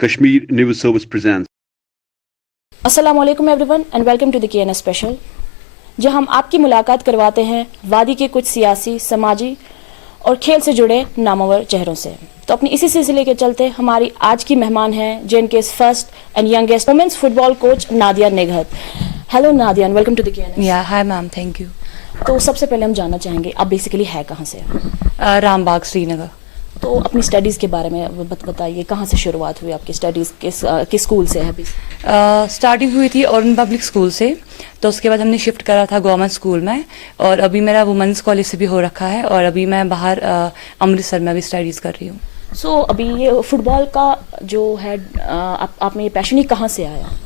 Kashmir News Service presents. अस्सलामुअलैकुम everyone and welcome to the KNS special, जहां हम आपकी मुलाकात करवाते हैं वादी के कुछ सियासी, समाजी और खेल से जुड़े नामवर चेहरों से। तो अपनी इसी सिलसिले के चलते हमारी आज की मेहमान हैं JNK's first and youngest women's football coach Nadia Nighat. Hello Nadia and welcome to the KNS। Yeah hi ma'am, thank you. तो सबसे पहले हम जानना चाहेंगे आप बेसिकली है कहाँ से? रामबाग, श्रीनगर। तो अपनी स्टडीज़ के बारे में बताइए, कहाँ से शुरुआत हुई आपकी स्टडीज़, किस स्कूल से है अभी? स्टार्टिंग हुई थी ऑरेंज पब्लिक स्कूल से, तो उसके बाद हमने शिफ्ट करा था गवर्नमेंट स्कूल में, और अभी मेरा वुमेंस कॉलेज से भी हो रखा है, और अभी मैं बाहर अमृतसर में भी स्टडीज़ कर रही हूँ। सो अभी ये फुटबॉल का जो है आप में ये पैशन ही कहाँ से आया?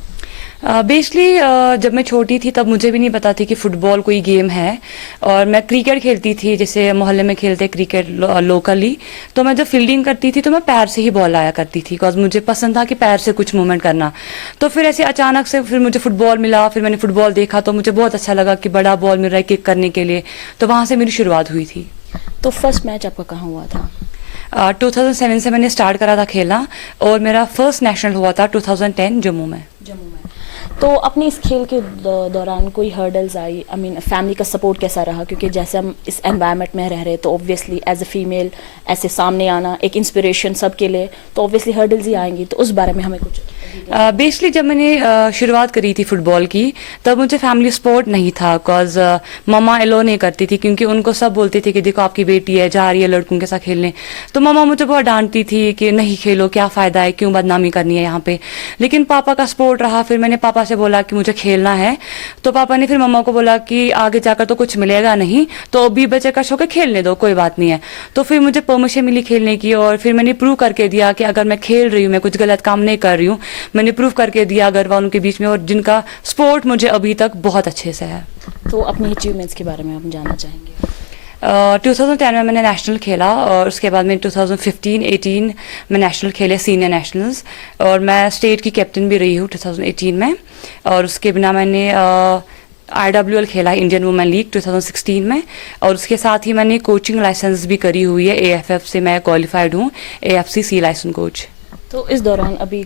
बेसिकली जब मैं छोटी थी तब मुझे भी नहीं पता थी कि फ़ुटबॉल कोई गेम है, और मैं क्रिकेट खेलती थी, जैसे मोहल्ले में खेलते क्रिकेट लोकली। तो मैं जब फील्डिंग करती थी तो मैं पैर से ही बॉल आया करती थी, बिकॉज मुझे पसंद था कि पैर से कुछ मूवमेंट करना। तो फिर ऐसे अचानक से फिर मुझे फुटबॉल मिला, फिर मैंने फुटबॉल देखा तो मुझे बहुत अच्छा लगा कि बड़ा बॉल मिल रहा है किक करने के लिए, तो वहाँ से मेरी शुरुआत हुई थी। तो फर्स्ट मैच आपका कहाँ हुआ था? 2007 से मैंने स्टार्ट करा था खेलना, और मेरा फर्स्ट नेशनल हुआ था 2010 जम्मू में। तो अपने इस खेल के दौरान कोई hurdles I? I mean family का सपोर्ट कैसा रहा? क्योंकि जैसे हम इस एनवायरनमेंट में रह रहे तो ऑब्वियसली एज अ फीमेल ऐसे सामने आना एक इंस्पिरेशन सबके लिए, तो ऑब्वियसली हर्डल्स ही आएंगी, तो उस बारे में हमें कुछ। बेसिकली जब मैंने शुरुआत करी थी फुटबॉल की, तब मुझे फैमिली सपोर्ट नहीं था, बिकॉज मम्मा एलो नहीं करती थी, क्योंकि उनको सब बोलते थे कि देखो आपकी बेटी है, जा रही है लड़कों के साथ खेलने। तो मम्मा मुझे बहुत डांटती थी कि नहीं खेलो, क्या फ़ायदा है, क्यों बदनामी करनी है यहाँ पे। लेकिन पापा का सपोर्ट रहा, फिर मैंने पापा से बोला कि मुझे खेलना है, तो पापा ने फिर मम्मा को बोला कि आगे जाकर तो कुछ मिलेगा नहीं, तो अभी बच्चे का शौक है, खेलने दो, कोई बात नहीं है। तो फिर मुझे परमिशन मिली खेलने की, और फिर मैंने प्रूव करके दिया कि अगर मैं खेल रही हूँ, मैं कुछ गलत काम नहीं कर रही हूँ। मैंने प्रूव करके दिया घर वालों के बीच में, और जिनका सपोर्ट मुझे अभी तक बहुत अच्छे से है। तो अपनी अचीवमेंट्स के बारे में हम जानना चाहेंगे। 2010 में मैंने नेशनल खेला, और उसके बाद में 2015-18 में नेशनल खेले, सीनियर नेशनल्स, और मैं स्टेट की कैप्टन भी रही हूँ 2018 में। और उसके बिना मैंने IWL खेला, इंडियन वुमेन लीग 2016 में, और उसके साथ ही मैंने कोचिंग लाइसेंस भी करी हुई है, AFF से मैं क्वालिफाइड हूँ, AFC C लाइसेंस कोच। तो इस दौरान अभी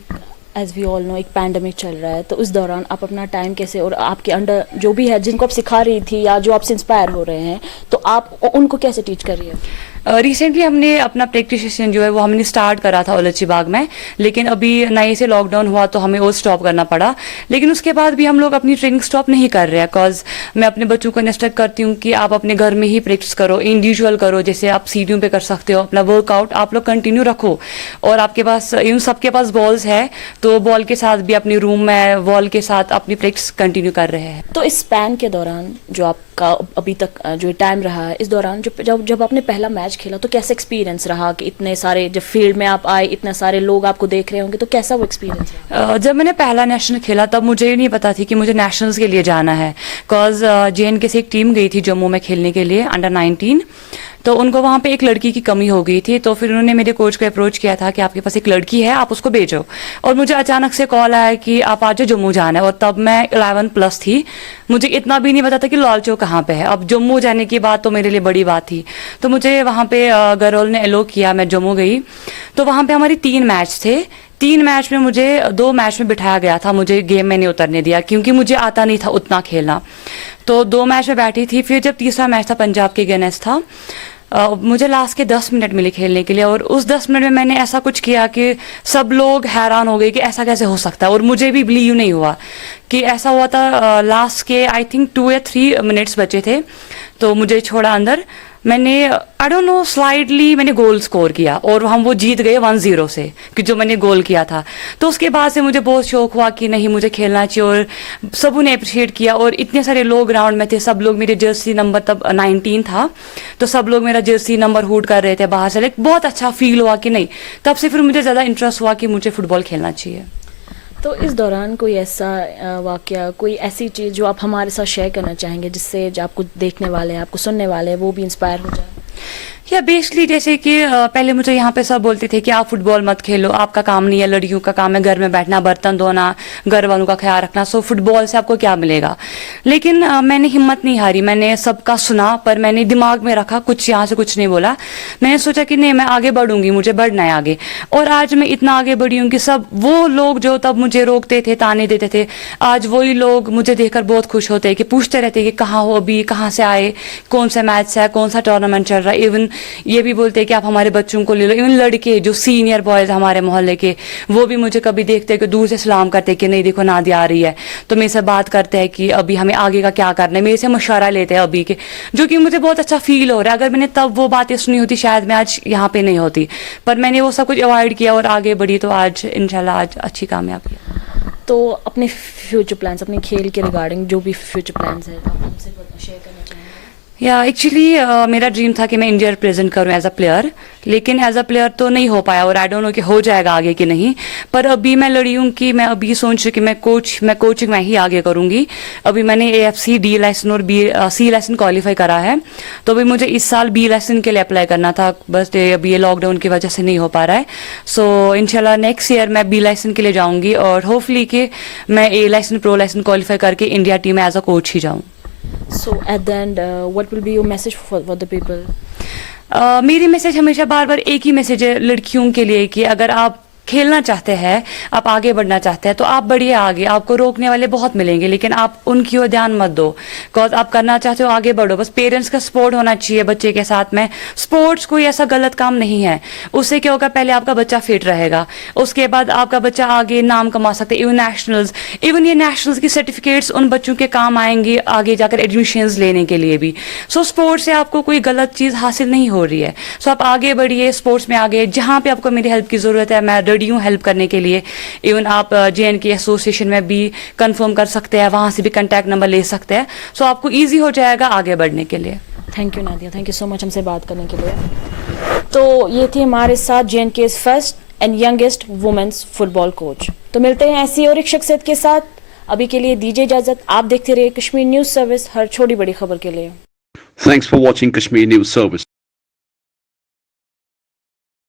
एज वी ऑल नो एक पैंडमिक चल रहा है, तो इस दौरान आप अपना टाइम कैसे, और आपके अंडर जो भी है जिनको आप सिखा रही थी या जो आपसे इंस्पायर हो रहे हैं, तो आप उनको कैसे टीच कर रही है? रिसेंटली हमने अपना प्रैक्टिस सेशन जो है वो हमने स्टार्ट करा था ओलची बाग में, लेकिन अभी नए से लॉकडाउन हुआ तो हमें वो स्टॉप करना पड़ा। लेकिन उसके बाद भी हम लोग अपनी ट्रेनिंग स्टॉप नहीं कर रहे हैं, बिकॉज मैं अपने बच्चों को इंस्ट्रक्ट करती हूँ कि आप अपने घर में ही प्रैक्टिस करो, इंडिविजुअल करो, जैसे आप सीढ़ियों पे कर सकते हो, अपना वर्कआउट आप लोग कंटिन्यू रखो। और आपके पास इन सबके पास बॉल्स है, तो बॉल के साथ भी अपने रूम में वॉल के साथ अपनी प्रैक्टिस कंटिन्यू कर रहे हैं। तो इस स्पैन के दौरान जो आपका अभी तक जो टाइम रहा है, इस दौरान जब आपने पहला मैच खेला तो कैसा एक्सपीरियंस रहा कि इतने सारे जब फील्ड में आप आए, इतने सारे लोग आपको देख रहे होंगे, तो कैसा वो एक्सपीरियंस रहा? जब मैंने पहला नेशनल खेला तब मुझे नहीं पता थी कि मुझे नेशनल्स के लिए जाना है, बिकॉज JNK से एक टीम गई थी जम्मू में खेलने के लिए अंडर 19, तो उनको वहाँ पे एक लड़की की कमी हो गई थी, तो फिर उन्होंने मेरे कोच को अप्रोच किया था कि आपके पास एक लड़की है, आप उसको भेजो। और मुझे अचानक से कॉल आया कि आप आज जम्मू जाना है, और तब मैं 11+ थी, मुझे इतना भी नहीं पता था कि लाल चौक कहाँ पे है। अब जम्मू जाने की बात तो मेरे लिए बड़ी बात थी, तो मुझे वहाँ पे घर ने एलो किया, मैं जम्मू गई। तो वहाँ पे हमारी 3 मैच थे, 3 मैच में मुझे 2 मैच में बिठाया गया था, मुझे गेम में नहीं उतरने दिया, क्योंकि मुझे आता नहीं था उतना खेलना। तो 2 मैच में बैठी थी, फिर जब तीसरा मैच था पंजाब के अगेंस्ट था, मुझे लास्ट के 10 मिनट मिले खेलने के लिए, और उस 10 मिनट में मैंने ऐसा कुछ किया कि सब लोग हैरान हो गए कि ऐसा कैसे हो सकता है, और मुझे भी बिलीव नहीं हुआ कि ऐसा हुआ था। लास्ट के आई थिंक 2 या 3 मिनट्स बचे थे, तो मुझे छोड़ा अंदर, मैंने आई डोंट नो स्लाइडली मैंने गोल स्कोर किया, और हम वो जीत गए 1-0 से, कि जो मैंने गोल किया था। तो उसके बाद से मुझे बहुत शौक हुआ कि नहीं मुझे खेलना चाहिए, और सबों ने अप्रिशिएट किया, और इतने सारे लोग ग्राउंड में थे, सब लोग मेरे जर्सी नंबर, तब 19 था, तो सब लोग मेरा जर्सी नंबर हुड कर रहे थे बाहर से। लाइक बहुत अच्छा फील हुआ कि नहीं, तब से फिर मुझे ज़्यादा इंटरेस्ट हुआ कि मुझे फुटबॉल खेलना चाहिए। तो इस दौरान कोई ऐसा वाकया, कोई ऐसी चीज़ जो आप हमारे साथ शेयर करना चाहेंगे, जिससे जो आपको देखने वाले हैं, आपको सुनने वाले हैं, वो भी इंस्पायर हो जाए? या बेसिकली जैसे कि पहले मुझे यहाँ पे सब बोलते थे कि आप फुटबॉल मत खेलो, आपका काम नहीं है, लड़कियों का काम है घर में बैठना, बर्तन धोना, घर वालों का ख्याल रखना, सो फुटबॉल से आपको क्या मिलेगा। लेकिन मैंने हिम्मत नहीं हारी, मैंने सबका सुना, पर मैंने दिमाग में रखा, कुछ यहाँ से कुछ नहीं बोला। मैंने सोचा कि नहीं, मैं आगे बढ़ूंगी, मुझे बढ़ना है आगे। और आज मैं इतना आगे बढ़ी हूँ कि सब वो लोग जो तब मुझे रोकते थे, ताने देते थे, आज वही लोग मुझे देखकर बहुत खुश होते हैं, कि पूछते रहते हैं कि कहाँ हो अभी, कहाँ से आए, कौन सा मैच है, कौन सा टूर्नामेंट चल रहा है। इवन ये भी बोलते हैं कि आप हमारे बच्चों को ले लो। इवन लड़के जो सीनियर बॉयज हमारे मोहल्ले के, वो भी मुझे कभी देखते हैं कि दूर से सलाम करते हैं कि नहीं देखो नादिया आ रही है, तो मेरे से बात करते हैं कि अभी हमें आगे का क्या करना है, मेरे से मशवरा लेते हैं अभी के, जो कि मुझे बहुत अच्छा फील हो रहा है। अगर मैंने तब वो बातें सुनी होती शायद मैं आज यहाँ पे नहीं होती, पर मैंने वो सब कुछ अवॉइड किया और आगे बढ़ी, तो आज इंशाल्लाह आज अच्छी कामयाबी है। तो अपने फ्यूचर प्लान्स, अपने खेल के रिगार्डिंग जो भी फ्यूचर प्लान्स है, तो आप हमसे शेयर करना चाहेंगे? या एक्चुअली मेरा ड्रीम था कि मैं इंडिया रिप्रेजेंट करूं एज अ प्लेयर, लेकिन एज अ प्लेयर तो नहीं हो पाया, और आई डोंट नो कि हो जाएगा आगे कि नहीं। पर अभी मैं लड़ी हूँ कि मैं अभी सोच रही कि मैं कोचिंग में ही आगे करूंगी। अभी मैंने AFC D लाइसेंस और C लाइसेंस क्वालिफाई करा है, तो अभी मुझे इस साल B लाइसेंस के लिए अप्लाई करना था, बस अभी ये लॉकडाउन की वजह से नहीं हो पा रहा है। सो इंशाल्लाह नेक्स्ट ईयर मैं B लाइसेंस के लिए जाऊँगी, और होपफुली कि मैं A licence pro licence qualify करके इंडिया टीम में एज अ कोच ही जाऊँ। So at the end, what will be your message for the people? मेरी मैसेज हमेशा बार बार एक ही मैसेज है लड़कियों के लिए, कि अगर आप खेलना चाहते हैं, आप आगे बढ़ना चाहते हैं, तो आप बढ़िए आगे, आपको रोकने वाले बहुत मिलेंगे, लेकिन आप उनकी ओर ध्यान मत दो। बिकॉज आप करना चाहते हो आगे बढ़ो, बस पेरेंट्स का सपोर्ट होना चाहिए बच्चे के साथ में। स्पोर्ट्स कोई ऐसा गलत काम नहीं है, उससे क्या होगा, पहले आपका बच्चा फिट रहेगा, उसके बाद आपका बच्चा आगे नाम कमा सकता है, इवन ये नेशनल्स की सर्टिफिकेट्स उन बच्चों के काम आएंगे आगे जाकर एडमिशंस लेने के लिए भी। सो स्पोर्ट्स से आपको कोई गलत चीज़ हासिल नहीं हो रही है। सो आप आगे बढ़िए, स्पोर्ट्स में आगे, जहाँ पे आपको मेरी हेल्प की ज़रूरत है मैं रेडी हूँ हेल्प करने के लिए। इवन आप JNK एसोसिएशन में भी कंफर्म कर सकते हैं, वहाँ से भी कॉन्टैक्ट नंबर ले सकते हैं। सो आपको ईजी हो जाएगा आगे बढ़ने के लिए। Thank you Nadia, thank you so much हमसे बात करने के लिए। तो ये थी हमारे साथ JNK's first and youngest women's football coach. तो मिलते हैं ऐसी और एक शख्सियत के साथ, अभी के लिए दीजिए इजाजत। आप देखते रहिए कश्मीर न्यूज़ सर्विस, हर छोटी बड़ी खबर के लिए। Thanks for watching Kashmir News Service.